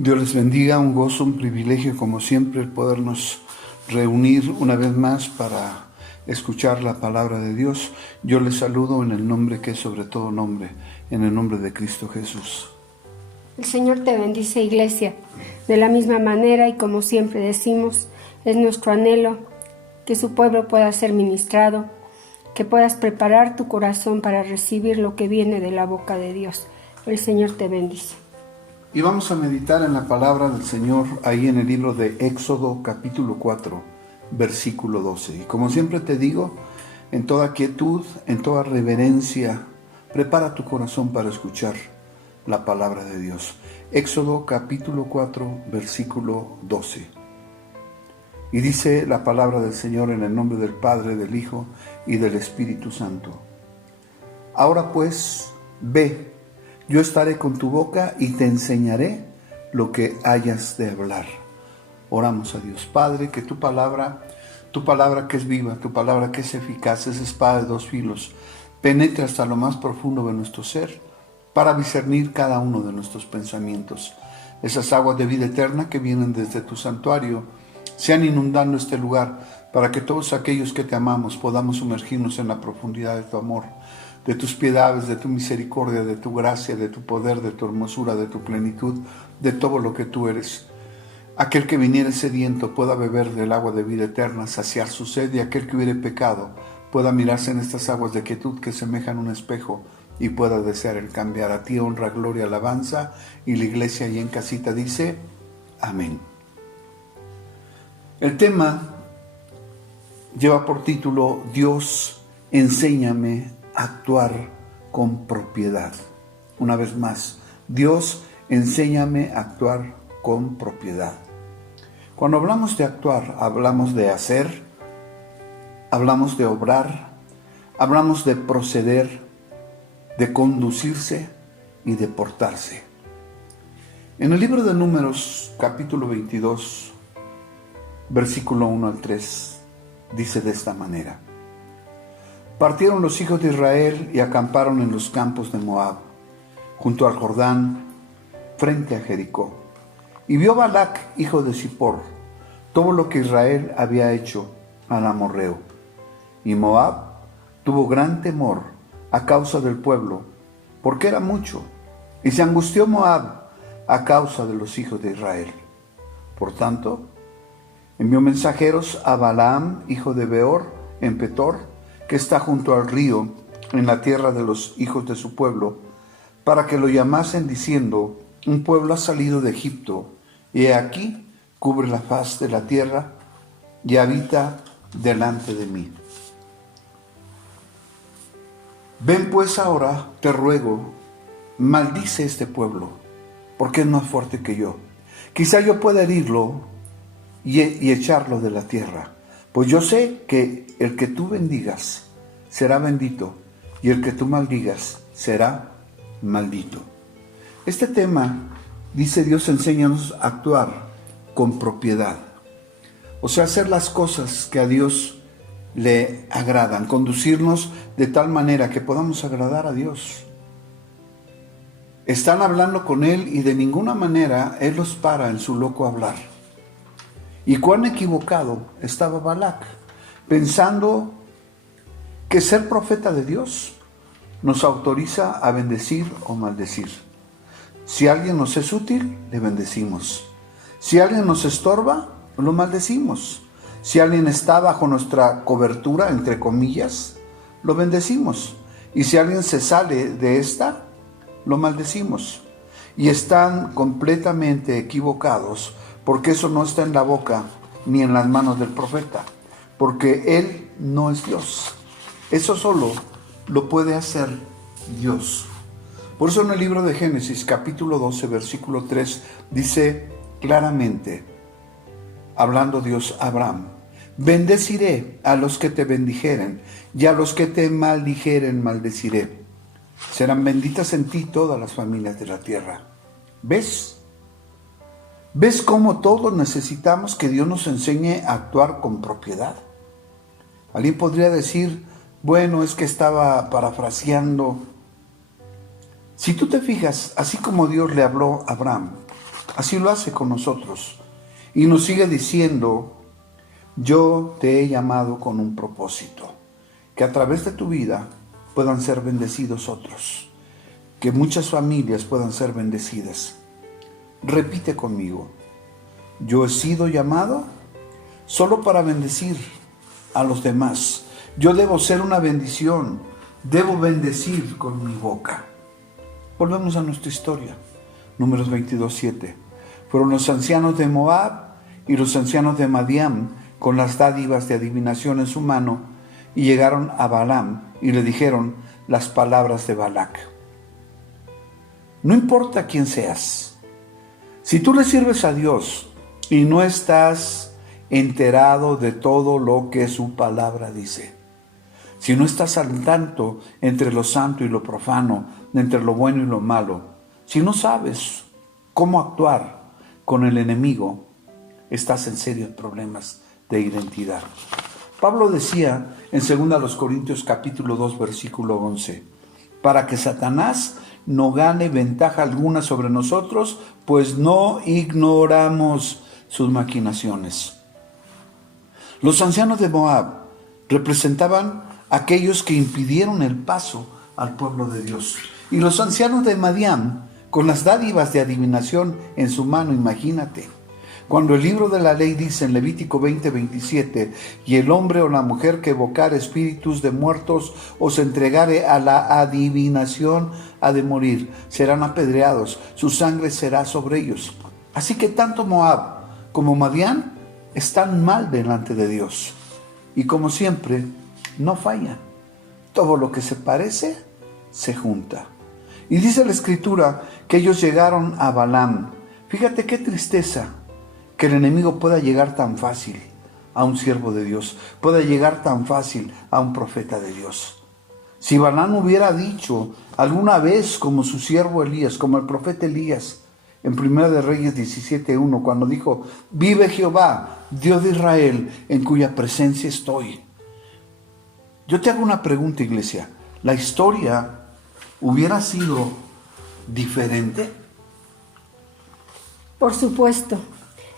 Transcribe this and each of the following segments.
Dios les bendiga, un gozo, un privilegio como siempre el podernos reunir una vez más para escuchar la palabra de Dios. Yo les saludo en el nombre que es sobre todo nombre, en el nombre de Cristo Jesús. El Señor te bendice, iglesia. De la misma manera y como siempre decimos, es nuestro anhelo que su pueblo pueda ser ministrado, que puedas preparar tu corazón para recibir lo que viene de la boca de Dios. El Señor te bendice. Y vamos a meditar en la palabra del Señor ahí en el libro de Éxodo capítulo 4, versículo 12. Y como siempre te digo, en toda quietud, en toda reverencia, prepara tu corazón para escuchar la palabra de Dios. Éxodo capítulo 4, versículo 12. Y dice la palabra del Señor en el nombre del Padre, del Hijo y del Espíritu Santo. Ahora pues, ve, yo estaré con tu boca y te enseñaré lo que hayas de hablar. Oramos a Dios. Padre, que tu palabra que es viva, tu palabra que es eficaz, es espada de dos filos, penetre hasta lo más profundo de nuestro ser para discernir cada uno de nuestros pensamientos. Esas aguas de vida eterna que vienen desde tu santuario sean inundando este lugar para que todos aquellos que te amamos podamos sumergirnos en la profundidad de tu amor, de tus piedades, de tu misericordia, de tu gracia, de tu poder, de tu hermosura, de tu plenitud, de todo lo que tú eres. Aquel que viniere sediento pueda beber del agua de vida eterna, saciar su sed, y aquel que hubiere pecado pueda mirarse en estas aguas de quietud que semejan un espejo y pueda desear el cambiar. A ti honra, gloria, alabanza, y la iglesia ahí en casita dice, amén. El tema lleva por título, Dios, enséñame a actuar con propiedad. Una vez más, Dios, enséñame a actuar con propiedad. Cuando hablamos de actuar, hablamos de hacer, hablamos de obrar, hablamos de proceder, de conducirse y de portarse. En el libro de Números, capítulo 22, versículo 1 al 3, dice de esta manera. Partieron los hijos de Israel y acamparon en los campos de Moab, junto al Jordán, frente a Jericó. Y vio Balac, hijo de Zippor, todo lo que Israel había hecho al amorreo. Y Moab tuvo gran temor a causa del pueblo, porque era mucho, y se angustió Moab a causa de los hijos de Israel. Por tanto, envió mensajeros a Balaam, hijo de Beor, en Petor, que está junto al río, en la tierra de los hijos de su pueblo, para que lo llamasen diciendo, un pueblo ha salido de Egipto, y he aquí cubre la faz de la tierra, y habita delante de mí. Ven pues ahora, te ruego, maldice este pueblo, porque es más fuerte que yo. Quizá yo pueda herirlo y echarlo de la tierra. Pues yo sé que el que tú bendigas será bendito, y el que tú maldigas será maldito. Este tema, dice Dios, enséñanos a actuar con propiedad. O sea, hacer las cosas que a Dios le agradan, conducirnos de tal manera que podamos agradar a Dios. Están hablando con Él y de ninguna manera Él los para en su loco hablar. Y cuán equivocado estaba Balac, pensando que ser profeta de Dios nos autoriza a bendecir o maldecir. Si alguien nos es útil, le bendecimos. Si alguien nos estorba, lo maldecimos. Si alguien está bajo nuestra cobertura, entre comillas, lo bendecimos. Y si alguien se sale de esta, lo maldecimos. Y están completamente equivocados, porque eso no está en la boca ni en las manos del profeta, porque él no es Dios. Eso solo lo puede hacer Dios. Por eso en el libro de Génesis, capítulo 12, versículo 3, dice claramente, hablando Dios a Abraham, bendeciré a los que te bendijeren, y a los que te maldijeren maldeciré. Serán benditas en ti todas las familias de la tierra. ¿Ves? ¿Ves cómo todos necesitamos que Dios nos enseñe a actuar con propiedad? Alguien podría decir, bueno, es que estaba parafraseando. Si tú te fijas, así como Dios le habló a Abraham, Así lo hace con nosotros. Y nos sigue diciendo, yo te he llamado con un propósito, que a través de tu vida puedan ser bendecidos otros, que muchas familias puedan ser bendecidas. Repite conmigo, yo he sido llamado solo para bendecir a los demás. Yo debo ser una bendición, debo bendecir con mi boca. Volvemos a nuestra historia. Números 22:7. Fueron los ancianos de Moab y los ancianos de Madián con las dádivas de adivinación en su mano y llegaron a Balaam y le dijeron las palabras de Balac. No importa quién seas, si tú le sirves a Dios y no estás enterado de todo lo que su palabra dice, si no estás al tanto entre lo santo y lo profano, entre lo bueno y lo malo, si no sabes cómo actuar con el enemigo, estás en serios problemas de identidad. Pablo decía en 2 Corintios capítulo 2 versículo 11, para que Satanás no gane ventaja alguna sobre nosotros, pues no ignoramos sus maquinaciones. Los ancianos de Moab representaban a aquellos que impidieron el paso al pueblo de Dios. Y los ancianos de Madián, con las dádivas de adivinación en su mano, imagínate. Cuando el libro de la ley dice en Levítico 20:27, y el hombre o la mujer que evocare espíritus de muertos o se entregare a la adivinación ha de morir, serán apedreados, su sangre será sobre ellos. Así que tanto Moab como Madián están mal delante de Dios. Y como siempre, no falla. Todo lo que se parece, se junta. Y dice la Escritura que ellos llegaron a Balaam. Fíjate qué tristeza que el enemigo pueda llegar tan fácil a un siervo de Dios, pueda llegar tan fácil a un profeta de Dios. Si Balaam hubiera dicho alguna vez como su siervo Elías, como el profeta Elías, en 1 de Reyes 17:1, cuando dijo, vive Jehová, Dios de Israel, en cuya presencia estoy. Yo te hago una pregunta, iglesia. ¿La historia hubiera sido diferente? Por supuesto,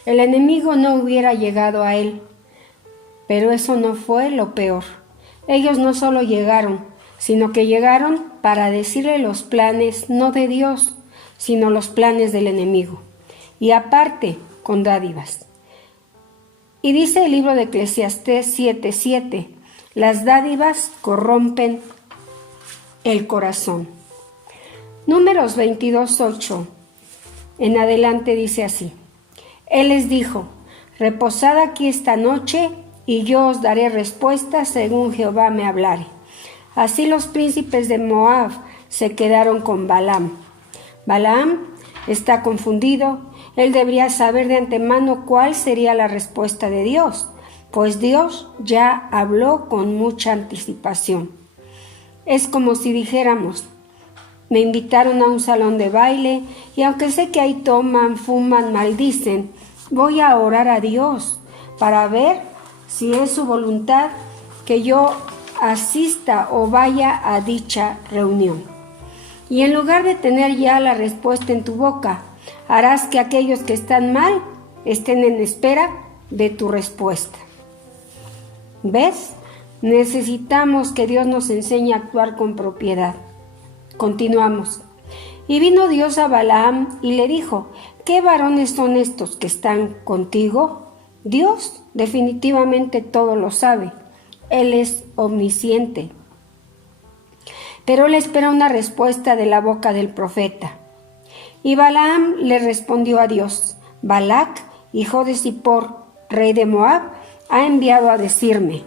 el enemigo no hubiera llegado a él, pero eso no fue lo peor. Ellos no solo llegaron, sino que llegaron para decirle los planes no de Dios, sino los planes del enemigo, y aparte con dádivas. Y dice el libro de Eclesiastés 7:7, las dádivas corrompen el corazón. Números 22:8 en adelante dice así, Él les dijo, reposad aquí esta noche y yo os daré respuesta según Jehová me hablare. Así los príncipes de Moab se quedaron con Balaam. Balaam está confundido, él debería saber de antemano cuál sería la respuesta de Dios, pues Dios ya habló con mucha anticipación. Es como si dijéramos, me invitaron a un salón de baile y aunque sé que ahí toman, fuman, maldicen, voy a orar a Dios para ver si es su voluntad que yo asista o vaya a dicha reunión. Y en lugar de tener ya la respuesta en tu boca, harás que aquellos que están mal estén en espera de tu respuesta. ¿Ves? Necesitamos que Dios nos enseñe a actuar con propiedad. Continuamos. Y vino Dios a Balaam y le dijo, ¿qué varones son estos que están contigo? Dios definitivamente todo lo sabe. Él es omnisciente. Pero él espera una respuesta de la boca del profeta. Y Balaam le respondió a Dios, Balac, hijo de Zippor, rey de Moab, ha enviado a decirme,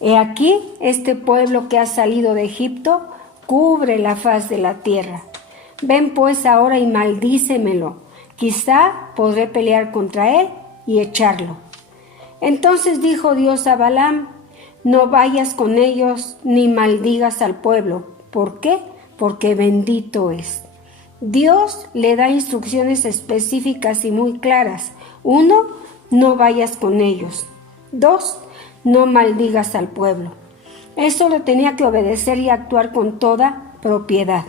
he aquí este pueblo que ha salido de Egipto cubre la faz de la tierra. Ven pues ahora y maldícemelo, quizá podré pelear contra él y echarlo. Entonces dijo Dios a Balaam, no vayas con ellos ni maldigas al pueblo. ¿Por qué? Porque bendito es. Dios le da instrucciones específicas y muy claras. 1, no vayas con ellos. 2, no maldigas al pueblo. Él solo tenía que obedecer y actuar con toda propiedad.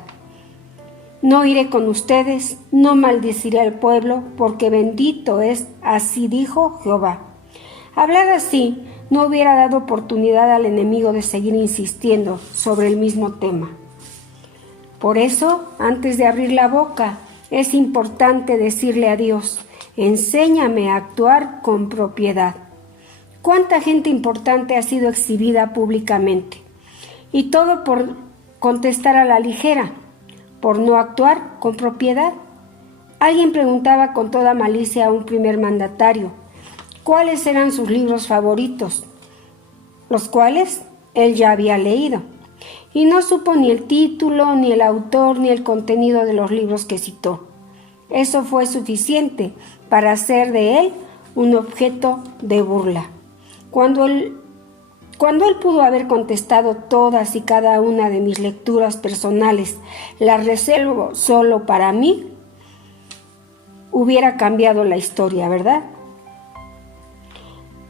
No iré con ustedes, no maldeciré al pueblo, porque bendito es, así dijo Jehová. Hablar así no hubiera dado oportunidad al enemigo de seguir insistiendo sobre el mismo tema. Por eso, antes de abrir la boca, es importante decirle a Dios: enséñame a actuar con propiedad. ¿Cuánta gente importante ha sido exhibida públicamente? Y todo por contestar a la ligera, por no actuar con propiedad. Alguien preguntaba con toda malicia a un primer mandatario cuáles eran sus libros favoritos, los cuales él ya había leído, y no supo ni el título, ni el autor, ni el contenido de los libros que citó. Eso fue suficiente para hacer de él un objeto de burla. Cuando él pudo haber contestado todas y cada una de mis lecturas personales, las reservo solo para mí, hubiera cambiado la historia, ¿verdad?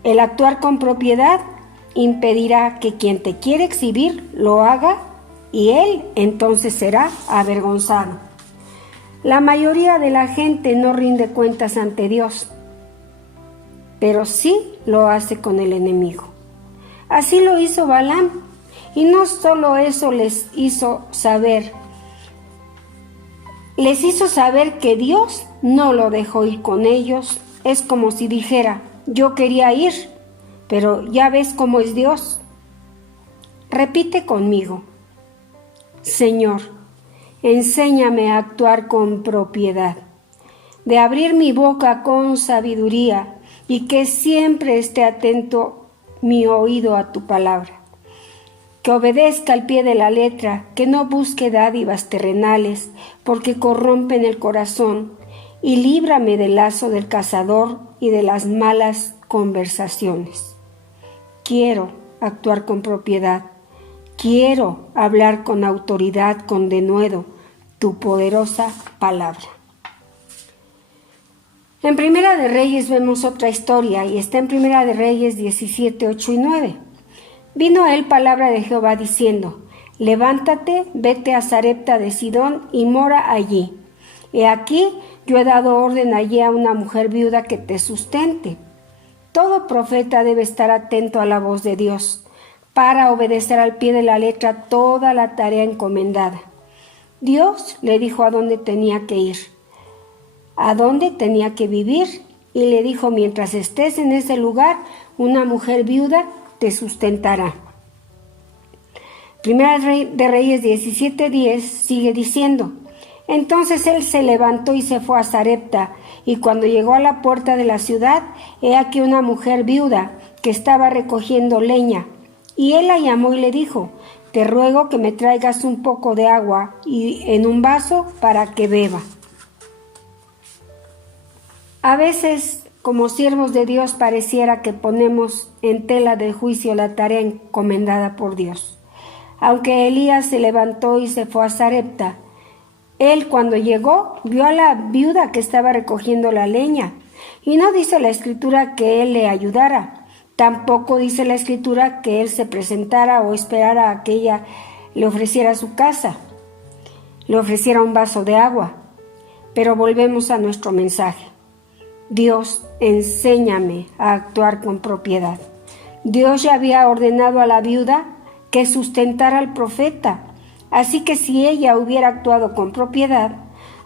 El actuar con propiedad impedirá que quien te quiere exhibir lo haga, y él entonces será avergonzado. La mayoría de la gente no rinde cuentas ante Dios, pero sí lo hace con el enemigo. Así lo hizo Balaam, y no solo eso les hizo saber que Dios no lo dejó ir con ellos. Es como si dijera: yo quería ir, pero ya ves cómo es Dios. Repite conmigo: Señor, enséñame a actuar con propiedad, de abrir mi boca con sabiduría, y que siempre esté atento mi oído a tu palabra. Que obedezca al pie de la letra, que no busque dádivas terrenales, porque corrompen el corazón, y líbrame del lazo del cazador y de las malas conversaciones. Quiero actuar con propiedad, quiero hablar con autoridad, con denuedo, tu poderosa palabra. En Primera de Reyes vemos otra historia, y está en Primera de Reyes 17, 8 y 9. Vino a él palabra de Jehová diciendo: levántate, vete a Sarepta de Sidón y mora allí. He aquí, yo he dado orden allí a una mujer viuda que te sustente. Todo profeta debe estar atento a la voz de Dios, para obedecer al pie de la letra toda la tarea encomendada. Dios le dijo a dónde tenía que ir, a dónde tenía que vivir, y le dijo: mientras estés en ese lugar, una mujer viuda te sustentará. Primera de Reyes 17:10 sigue diciendo: entonces él se levantó y se fue a Sarepta, y cuando llegó a la puerta de la ciudad, he aquí una mujer viuda que estaba recogiendo leña, y él la llamó y le dijo: te ruego que me traigas un poco de agua y en un vaso para que beba. A veces, como siervos de Dios, pareciera que ponemos en tela de juicio la tarea encomendada por Dios. Aunque Elías se levantó y se fue a Sarepta, él, cuando llegó, vio a la viuda que estaba recogiendo la leña, y no dice la Escritura que él le ayudara. Tampoco dice la Escritura que él se presentara o esperara a que ella le ofreciera su casa, le ofreciera un vaso de agua. Pero volvemos a nuestro mensaje. Dios, enséñame a actuar con propiedad. Dios ya había ordenado a la viuda que sustentara al profeta, así que si ella hubiera actuado con propiedad,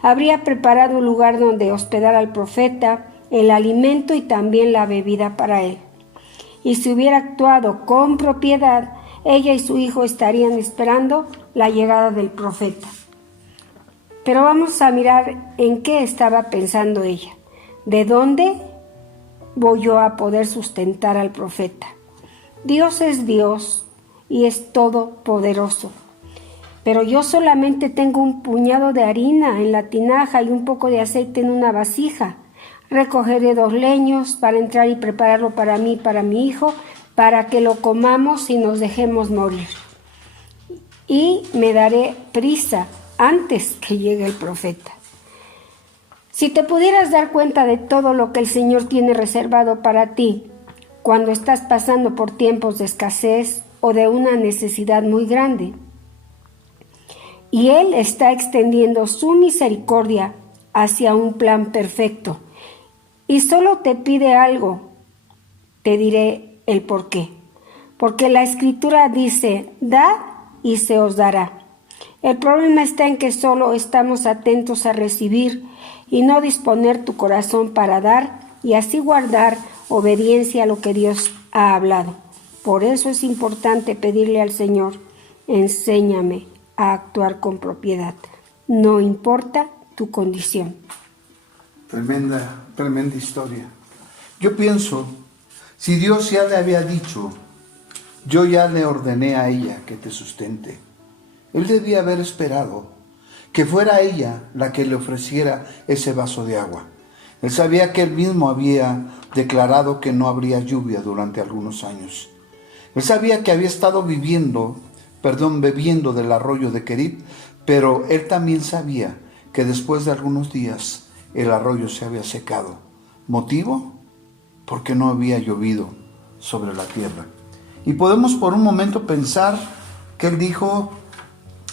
habría preparado un lugar donde hospedar al profeta, el alimento y también la bebida para él. Y si hubiera actuado con propiedad, ella y su hijo estarían esperando la llegada del profeta. Pero vamos a mirar en qué estaba pensando ella. ¿De dónde voy yo a poder sustentar al profeta? Dios es Dios y es todopoderoso. Pero yo solamente tengo un puñado de harina en la tinaja y un poco de aceite en una vasija. Recogeré 2 leños para entrar y prepararlo para mí y para mi hijo, para que lo comamos y nos dejemos morir. Y me daré prisa antes que llegue el profeta. Si te pudieras dar cuenta de todo lo que el Señor tiene reservado para ti cuando estás pasando por tiempos de escasez o de una necesidad muy grande, y Él está extendiendo su misericordia hacia un plan perfecto. Y solo te pide algo, te diré el por qué. Porque la Escritura dice, dad y se os dará. El problema está en que solo estamos atentos a recibir y no disponer tu corazón para dar y así guardar obediencia a lo que Dios ha hablado. Por eso es importante pedirle al Señor, enséñame a actuar con propiedad, no importa tu condición. Tremenda historia. Yo pienso, si Dios ya le había dicho, yo ya le ordené a ella que te sustente, Él debía haber esperado que fuera ella la que le ofreciera ese vaso de agua. Él sabía que él mismo había declarado que no habría lluvia durante algunos años. Él sabía que había estado bebiendo del arroyo de Querit, pero él también sabía que después de algunos días el arroyo se había secado. ¿Motivo? Porque no había llovido sobre la tierra. Y podemos por un momento pensar que él dijo,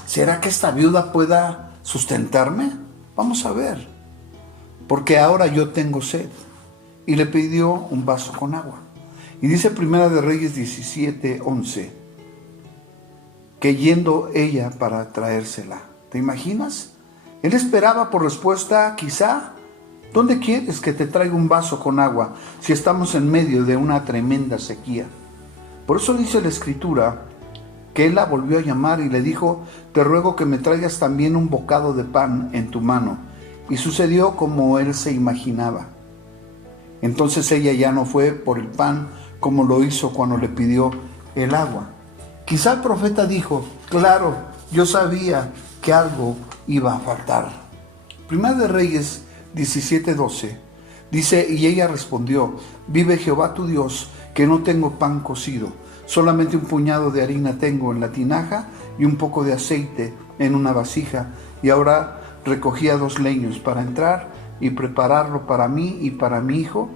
¿será que esta viuda pueda sustentarme? Vamos a ver, porque ahora yo tengo sed. Y le pidió un vaso con agua. Y dice Primera de Reyes 17:11, que yendo ella para traérsela. ¿Te imaginas? Él esperaba por respuesta, quizá, ¿dónde quieres que te traiga un vaso con agua si estamos en medio de una tremenda sequía? Por eso dice la Escritura que él la volvió a llamar y le dijo, te ruego que me traigas también un bocado de pan en tu mano. Y sucedió como él se imaginaba. Entonces ella ya no fue por el pan como lo hizo cuando le pidió el agua. Quizá el profeta dijo, claro, yo sabía que algo iba a faltar. Primera de Reyes 17:12 dice, y ella respondió, vive Jehová tu Dios, que no tengo pan cocido, solamente un puñado de harina tengo en la tinaja y un poco de aceite en una vasija, y ahora recogía 2 leños para entrar y prepararlo para mí y para mi hijo,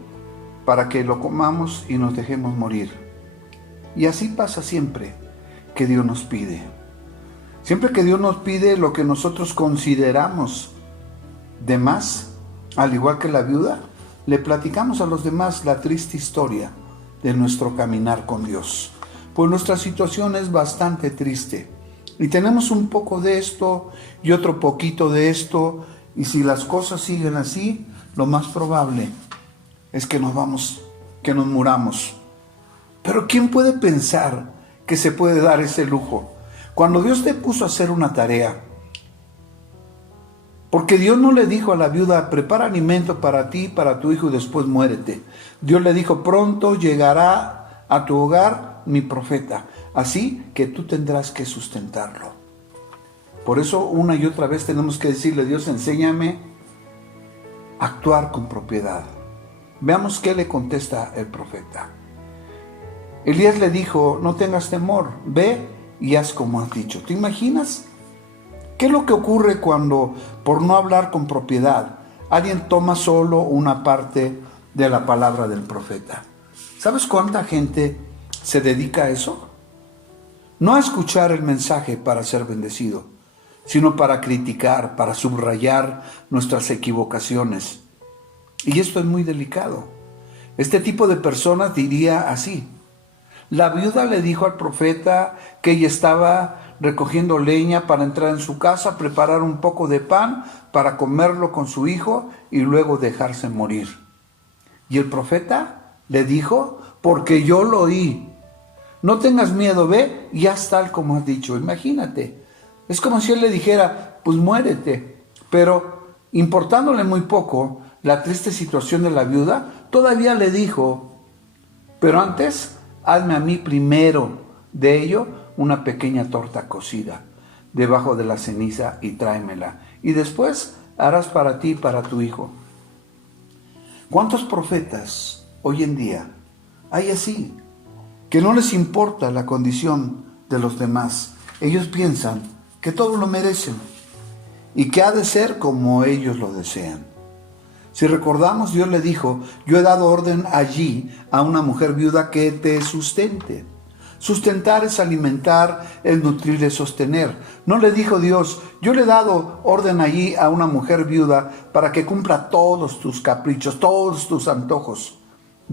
para que lo comamos y nos dejemos morir. Y así pasa siempre que Dios nos pide. Siempre que Dios nos pide lo que nosotros consideramos de más, al igual que la viuda, le platicamos a los demás la triste historia de nuestro caminar con Dios. Pues nuestra situación es bastante triste. Y tenemos un poco de esto y otro poquito de esto. Y si las cosas siguen así, lo más probable es que nos muramos. Pero ¿quién puede pensar que se puede dar ese lujo? Cuando Dios te puso a hacer una tarea, porque Dios no le dijo a la viuda, prepara alimento para ti, para tu hijo y después muérete. Dios le dijo, pronto llegará a tu hogar mi profeta, así que tú tendrás que sustentarlo. Por eso una y otra vez tenemos que decirle, Dios, enséñame a actuar con propiedad. Veamos qué le contesta el profeta. Elías le dijo, no tengas temor, ve y haz como has dicho. ¿Te imaginas? ¿Qué es lo que ocurre cuando, por no hablar con propiedad, alguien toma solo una parte de la palabra del profeta? ¿Sabes cuánta gente se dedica a eso? No a escuchar el mensaje para ser bendecido, sino para criticar, para subrayar nuestras equivocaciones. Y esto es muy delicado. Este tipo de personas diría así. La viuda le dijo al profeta que ella estaba recogiendo leña para entrar en su casa, preparar un poco de pan para comerlo con su hijo y luego dejarse morir. Y el profeta le dijo, porque yo lo oí, no tengas miedo, ve y haz tal como has dicho. Imagínate, es como si él le dijera, pues muérete. Pero importándole muy poco la triste situación de la viuda, todavía le dijo, pero antes hazme a mí primero de ello una pequeña torta cocida debajo de la ceniza y tráemela. Y después harás para ti y para tu hijo. ¿Cuántos profetas hoy en día hay así? Que no les importa la condición de los demás. Ellos piensan que todo lo merecen y que ha de ser como ellos lo desean. Si recordamos, Dios le dijo, yo he dado orden allí a una mujer viuda que te sustente. Sustentar es alimentar, es nutrir, es sostener. No le dijo Dios, yo le he dado orden allí a una mujer viuda para que cumpla todos tus caprichos, todos tus antojos.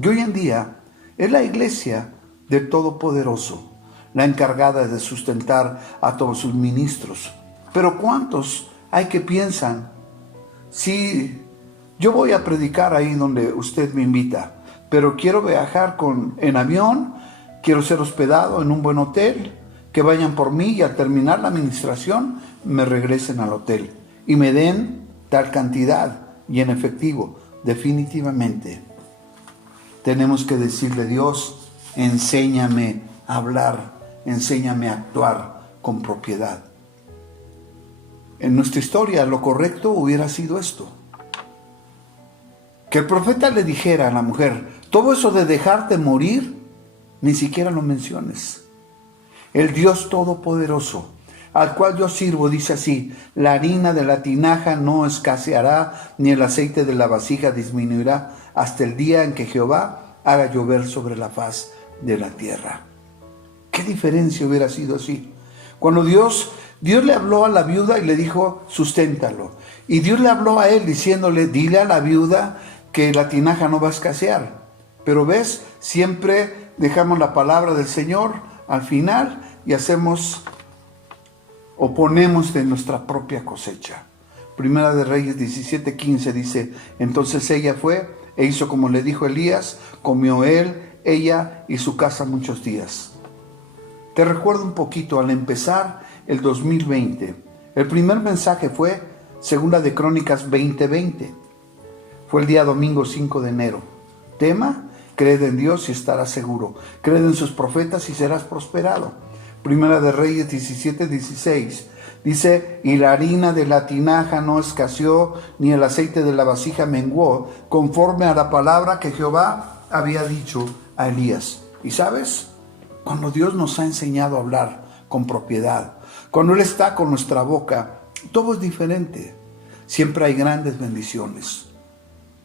Y hoy en día es la iglesia del Todopoderoso, la encargada de sustentar a todos sus ministros. Pero ¿cuántos hay que piensan? Sí, yo voy a predicar ahí donde usted me invita, pero quiero viajar en avión, quiero ser hospedado en un buen hotel, que vayan por mí y al terminar la administración me regresen al hotel y me den tal cantidad y en efectivo. Definitivamente tenemos que decirle a Dios, enséñame a hablar, enséñame a actuar con propiedad. En nuestra historia lo correcto hubiera sido esto: que el profeta le dijera a la mujer, todo eso de dejarte morir, ni siquiera lo menciones. El Dios Todopoderoso, al cual yo sirvo, dice así: la harina de la tinaja no escaseará, ni el aceite de la vasija disminuirá, hasta el día en que Jehová haga llover sobre la faz de la tierra. ¿Qué diferencia hubiera sido así? Cuando Dios le habló a la viuda y le dijo, susténtalo. Y Dios le habló a él diciéndole, dile a la viuda que la tinaja no va a escasear. Pero ves, siempre dejamos la palabra del Señor al final y ponemos de nuestra propia cosecha. Primera de Reyes 17:15 dice, entonces ella fue e hizo como le dijo Elías, comió él, ella y su casa muchos días. Te recuerdo un poquito, al empezar el 2020, el primer mensaje fue Segunda de Crónicas 20:20. Fue el día domingo 5 de enero. Tema, creed en Dios y estarás seguro. Creed en sus profetas y serás prosperado. Primera de Reyes 17:16. Dice, y la harina de la tinaja no escaseó, ni el aceite de la vasija menguó, conforme a la palabra que Jehová había dicho a Elías. ¿Y sabes? Cuando Dios nos ha enseñado a hablar con propiedad, cuando Él está con nuestra boca, todo es diferente. Siempre hay grandes bendiciones.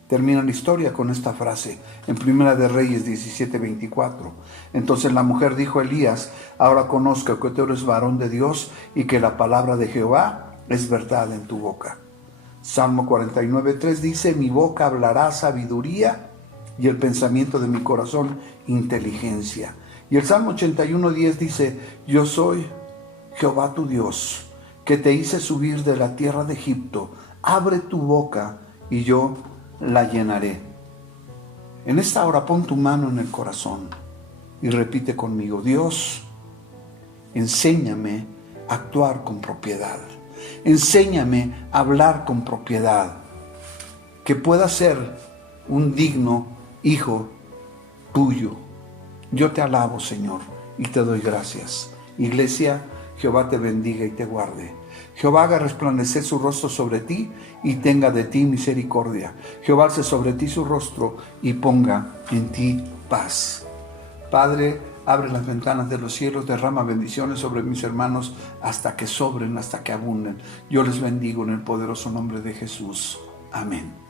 Termina la historia con esta frase en Primera de Reyes 17:24. Entonces la mujer dijo a Elías, ahora conozco que tú eres varón de Dios y que la palabra de Jehová es verdad en tu boca. Salmo 49:3 dice, mi boca hablará sabiduría y el pensamiento de mi corazón inteligencia. Y el Salmo 81:10 dice, yo soy Jehová tu Dios, que te hice subir de la tierra de Egipto. Abre tu boca y yo la llenaré. En esta hora pon tu mano en el corazón y repite conmigo, Dios, enséñame a actuar con propiedad. Enséñame a hablar con propiedad. Que pueda ser un digno hijo tuyo. Yo te alabo, Señor, y te doy gracias. Iglesia, Jehová te bendiga y te guarde. Jehová haga resplandecer su rostro sobre ti y tenga de ti misericordia. Jehová alce sobre ti su rostro y ponga en ti paz. Padre, abre las ventanas de los cielos, derrama bendiciones sobre mis hermanos hasta que sobren, hasta que abunden. Yo les bendigo en el poderoso nombre de Jesús. Amén.